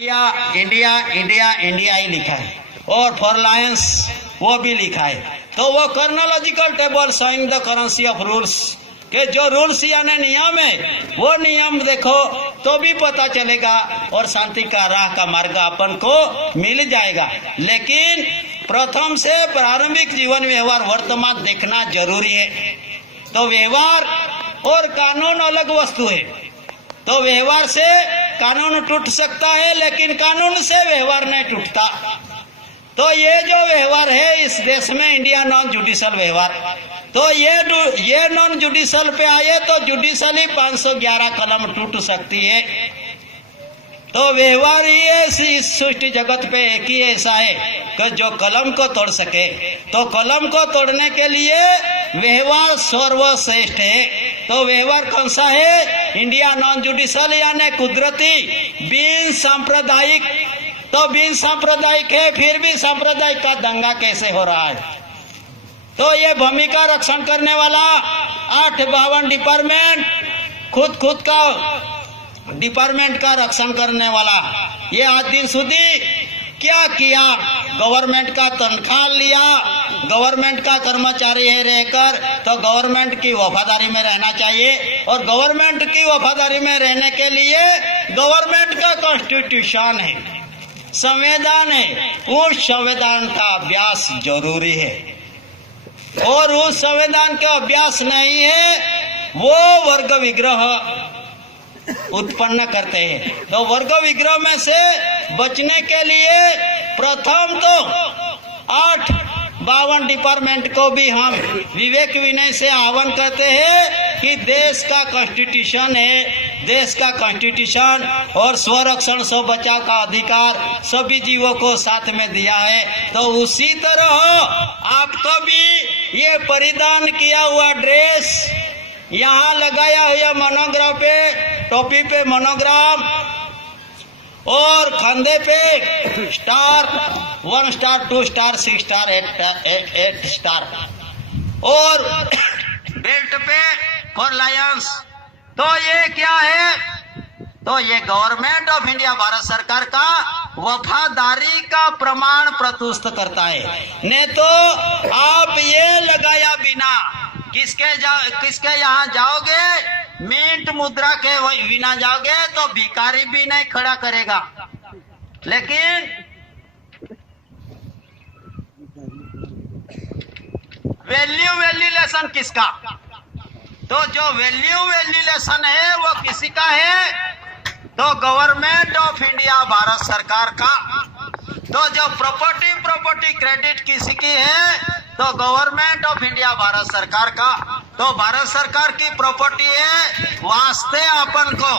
India India India India ही लिखा है और फॉर लायंस वो भी लिखा है। तो वो chronological table showing the currency of rules के जो रूल्स यानी नियम है वो नियम देखो तो भी पता चलेगा और शांति का राह का मार्ग अपन को मिल जाएगा। लेकिन प्रथम से प्रारंभिक जीवन व्यवहार वर्तमान देखना जरूरी है। तो व्यवहार और कानून अलग वस्तु है। तो व्यवहार से कानून टूट सकता है लेकिन कानून से व्यवहार नहीं टूटता। तो ये जो व्यवहार है इस देश में इंडिया नॉन जुडिशियल व्यवहार, तो ये नॉन जुडिशियल पे आए तो जुडिशियली 511 कलम टूट सकती है। तो व्यवहार ही इस सृष्टि जगत पे एक ही ऐसा है कि जो कलम को तोड़ सके। तो कलम को तोड़ने के लिए व्यवहार सर्वश्रेष्ठ है। तो व्यवहार कौन सा है? इंडिया नॉन जुडिशियल यानी कुदरती बिन सांप्रदायिक। तो बिन सांप्रदायिक है फिर भी सांप्रदायिक का दंगा कैसे हो रहा है? तो ये भूमि का रक्षण करने वाला 852 डिपार्टमेंट खुद का डिपार्टमेंट का रक्षण करने वाला ये आज दिन सुधी क्या किया? गवर्नमेंट का तनख्वाह लिया, गवर्नमेंट का कर्मचारी है रहकर, तो गवर्नमेंट की वफादारी में रहना चाहिए। और गवर्नमेंट की वफादारी में रहने के लिए गवर्नमेंट का कॉन्स्टिट्यूशन है, संविधान है, उस संविधान का अभ्यास जरूरी है। और उस संविधान का अभ्यास नहीं है वो वर्ग विग्रह उत्पन्न करते हैं। तो वर्ग विग्रह में से बचने के लिए प्रथम तो 852 डिपार्टमेंट को भी हम विवेक विनय से आह्वान करते हैं कि देश का कॉन्स्टिट्यूशन है, देश का कॉन्स्टिट्यूशन और स्वरक्षण स्व बचाव का अधिकार सभी जीवों को साथ में दिया है। तो उसी तरह आपको भी ये परिधान किया हुआ ड्रेस, यहाँ लगाया हुआ मोनोग्राम पे, टोपी पे मोनोग्राम और कंधे पे star, 1 star 2 star 6 star 8 star और बेल्ट पे फॉर लायंस। तो ये क्या है? तो ये गवर्नमेंट ऑफ इंडिया भारत सरकार का वफादारी का प्रमाण प्रस्तुत करता है। नहीं तो आप ये लगाया बिना किसके यहाँ जाओगे, मिंट मुद्रा के बिना जाओगे तो भिखारी भी नहीं खड़ा करेगा। लेकिन वैल्यूलेशन किसका? तो जो वैल्यूलेशन है वो किसी का है? तो गवर्नमेंट ऑफ इंडिया भारत सरकार का। तो जो प्रॉपर्टी क्रेडिट किसी की है? तो गवर्नमेंट ऑफ इंडिया भारत सरकार का। तो भारत सरकार की प्रॉपर्टी है वास्ते अपन को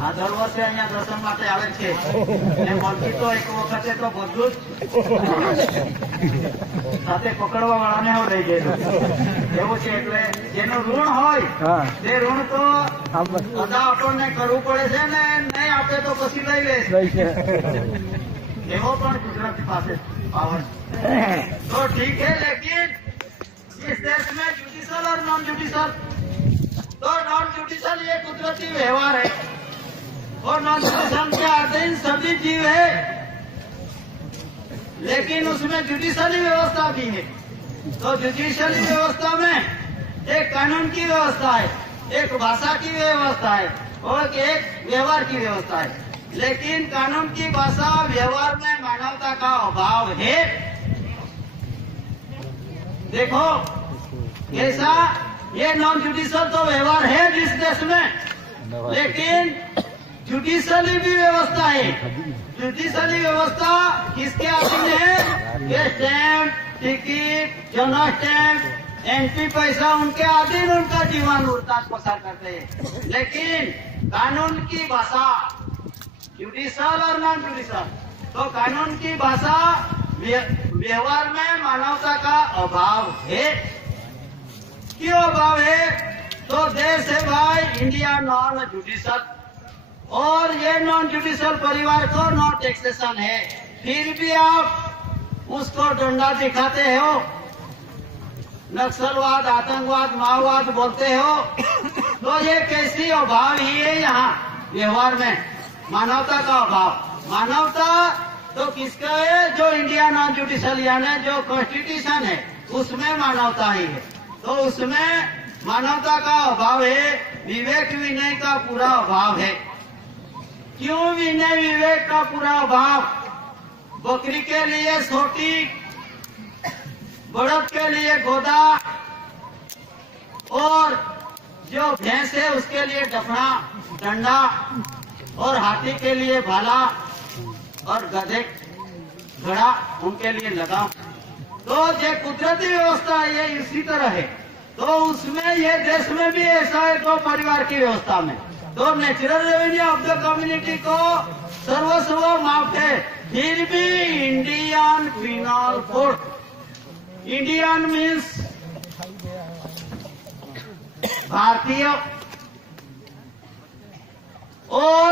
આ દર વર્ષે અહીંયા દર્શન માટે આવે છે અને મળતી તો એક વખતે તો બધું સાથે પકડવા વાળાને હું લઈ ગયેલું એવું છે। એટલે જેનું ઋણ હોય તે ઋણ તો બધા આપણને કરવું પડે છે ને, નહીં આપે તો પછી લઈ લે એવો પણ ગુજરાત પાસે પાવર। तो ठीक है, लेकिन इस देश में जुडिशियल और नॉन जुडिशियल, तो नॉन जुडिशियल ये कुदरती व्यवहार है और नॉन जुडिशियल के अधीन सभी जीव है। लेकिन उसमें जुडिशियली व्यवस्था भी है। तो जुडिशियली व्यवस्था में एक कानून की व्यवस्था है, एक भाषा की व्यवस्था है और एक व्यवहार की व्यवस्था है। लेकिन कानून की भाषा व्यवहार में मानवता का अभाव है। देखो कैसा ये नॉन जुडिशियल तो व्यवहार है। देश में, लेकिन जुडिशली भी व्यवस्था है। जुडिशली व्यवस्था किसके अधीन है? ये स्टैम्प, टिकट, जन स्टैम्प, एंट्री पैसा उनके अधीन उनका जीवन उड़ताज पसार करते हैं। लेकिन कानून की भाषा जुडिशल और नॉन जुडिशल, तो कानून की भाषा व्यवहार में मानवता का अभाव है। क्यों अभाव है? तो देश है भाई इंडिया नॉन जुडिशल, और ये नॉन जुडिशल परिवार को नो टैक्सेशन है, फिर भी आप उसको डंडा दिखाते हो, नक्सलवाद, आतंकवाद, माओवाद बोलते हो। तो ये कैसी अभाव ही है यहाँ व्यवहार में, मानवता का अभाव। मानवता तो किसका है? जो इंडिया नॉन जुडिशल यानी जो कॉन्स्टिट्यूशन है उसमें मानवता ही है। तो उसमें मानवता का अभाव है, विवेक विनय का पूरा अभाव है। क्यों विनय विवेक का पूरा अभाव? बकरी के लिए सोटी, बड़द के लिए गोदा, और जो भैंस है उसके लिए डफना, डंडा, और हाथी के लिए भाला, और गधे घड़ा उनके लिए लगाम। तो ये कुदरती व्यवस्था है, ये इसी तरह है। तो उसमें ये देश में भी ऐसा है, तो परिवार की व्यवस्था में तो natural revenue of the community को सर्वस्व माफ है। फिर भी Indian penal code, Indian means भारतीय, और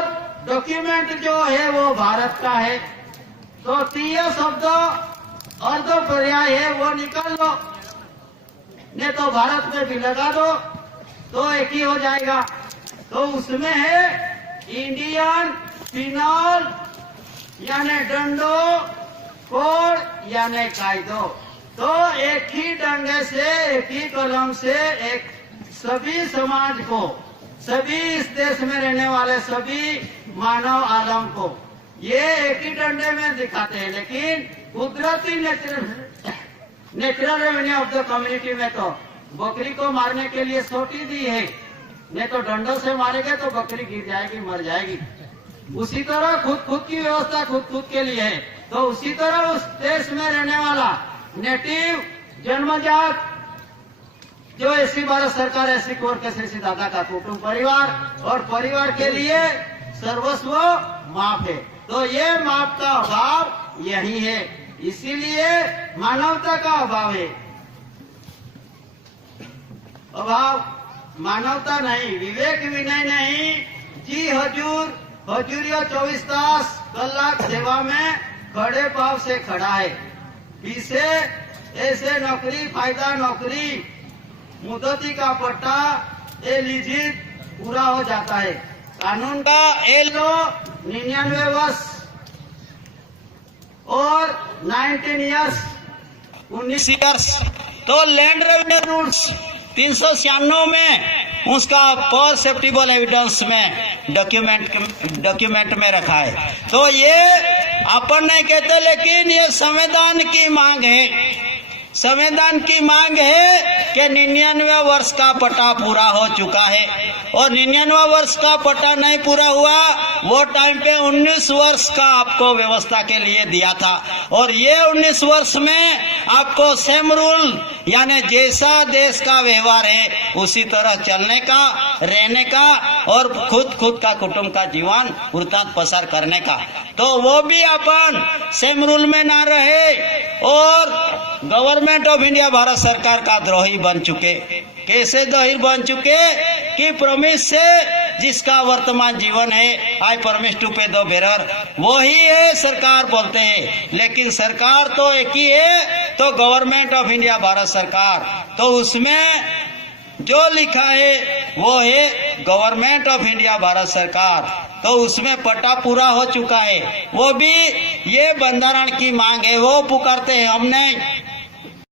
डॉक्यूमेंट जो है वो भारत का है। तो तीय शब्द अर्ध पर्याय है, वो निकाल लो, नहीं तो भारत में भी लगा दो तो एक ही हो जाएगा। तो उसमें है इंडियन पिनल यानी डंडो, कोड यानी कायदो। तो एक ही डंडे से, एक ही कलम से एक सभी समाज को, सभी इस देश में रहने वाले सभी मानव आलम को ये एक ही डंडे में दिखाते हैं। लेकिन कुदरती natural revenue of the community में तो बकरी को मारने के लिए सोटी दी है, नहीं तो डंडों से मारेंगे तो बकरी गिर जाएगी, मर जाएगी। उसी तरह खुद की व्यवस्था खुद के लिए है। तो उसी तरह उस देश में रहने वाला नेटिव जन्मजात जो ऐसी भारत सरकार, ऐसी कोर्ट के ऐसी दादा का कुटुंब परिवार, और परिवार के लिए सर्वस्व माप है। तो ये माप का अभाव यही है, इसीलिए मानवता का अभाव है। अभाव मानवता नहीं, विवेक विनय नहीं। जी हजूर, हजूरिया 24 तास कलाक सेवा में खड़े पाव से खड़ा है। इसे ऐसे नौकरी, फायदा नौकरी, मुदती का पट्टा, ये लीजित पूरा हो जाता है। कानून का ये लो 99 वर्ष और 19 ईयर्स, 19 ईयर्स। तो लैंड रेवेन्यू रूल्स 396 में उसका परसेप्टिबल एविडेंस में डॉक्यूमेंट में रखा है। तो ये अपन नहीं कहते, लेकिन ये संविधान की मांग है। संविधान की मांग है कि 99 वर्ष का पट्टा पूरा हो चुका है, और 99 वर्ष का पट्टा नहीं पूरा हुआ, वो टाइम पे 19 वर्ष का आपको व्यवस्था के लिए दिया था। और ये 19 वर्ष में आपको सेम रूल यानी जैसा देश का व्यवहार है उसी तरह चलने का, रहने का, और खुद का कुटुंब का जीवन वृत्तांत पसार करने का। तो वो भी अपन सेम रूल में ना रहे और गवर्नमेंट ऑफ इंडिया भारत सरकार का द्रोही बन चुके। कैसे द्रोही बन चुके कि प्रॉमिस से जिसका वर्तमान जीवन है, आई प्रॉमिस टू पे द बेरर, वो ही है सरकार बोलते हैं। लेकिन सरकार तो एक ही है, तो गवर्नमेंट ऑफ इंडिया भारत सरकार, तो उसमें जो लिखा है वो है गवर्नमेंट ऑफ इंडिया भारत सरकार। तो उसमें पट्टा पूरा हो चुका है। वो भी ये बंधारण की मांग है, वो पुकारते हैं। हमने